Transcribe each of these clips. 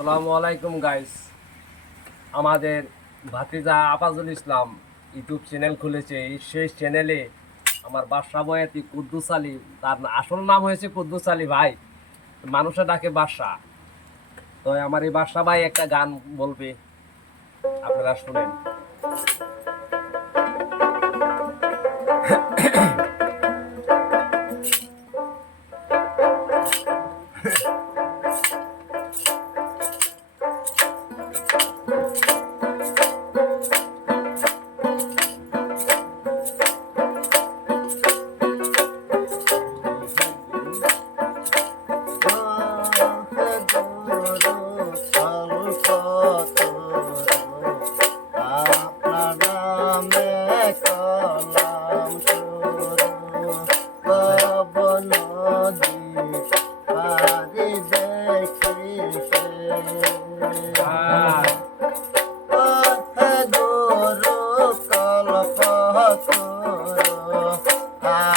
আসসালামু আলাইকুম গাইস। আমাদের ভাতিজা আফাজুল ইসলাম ইউটিউব চ্যানেল খুলেছে। সেই চ্যানেলে আমার বাদশা বয়াতি কুদ্দুস আলী, তার আসল নাম হয়েছে কুদ্দুস আলী ভাই, মানুষে ডাকে বাদশা। তো আমার এই বাদশা ভাই একটা গান বলবে, আপনারা শুনেন।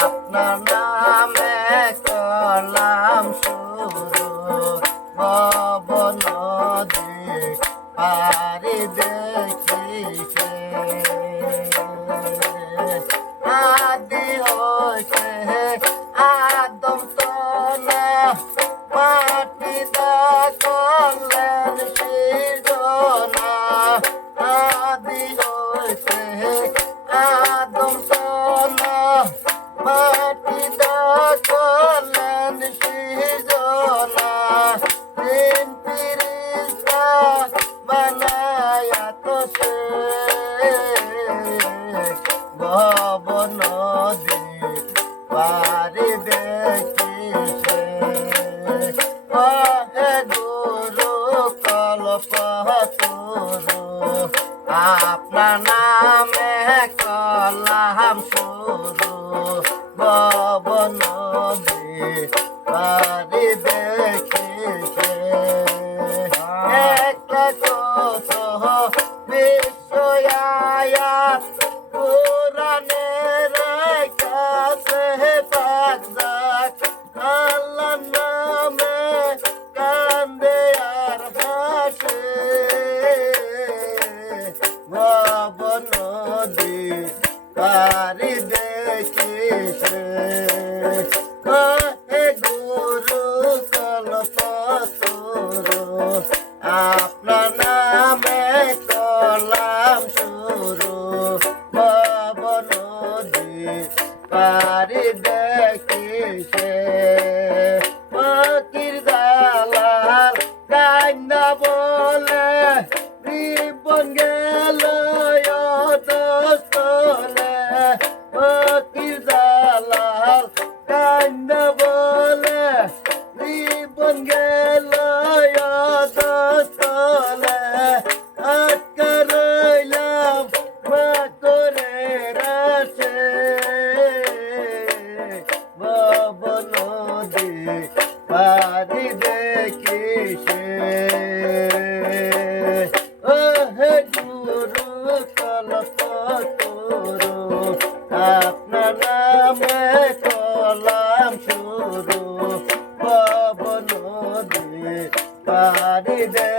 আপনার নামে করলাম শুরু ভব নদী পারি দেখিছে আদি হইছে আদম তলা মাটি দা করলেন সৃজনা আদি হইছে আদম তলা মাটি দা করলেন সৃজনা তিন ফিরিস্তা বানায়া তো সে ভব নদী পারি দেখিছে হে গুরু কল্পতরু আপনার নামে কলাম শুরু ভব নদী পারি দেখিছে একটা কৌশহ বিশ্বয়াত পুরাণের কাছে পাকদাক আল্লাহ নামে কান্দে আর হাসে ভব নদী পারি দেখিছে হে গুরু কল্পতরু আপনার নামে করলাম শুরু ভব নদী পারি দেখিছে ফকির দালাল কান্দা বলে জীবন গেল দোস্তলে ফকির দালাল কান্দা বলে জীবন গেল দোস্তলে আটকা রইলাম করে রাশে ভব নদী পারি দেখিছে হে গুরু কল্পতরু আপনার নামে কলাম শুরু ভব নদী পারি দে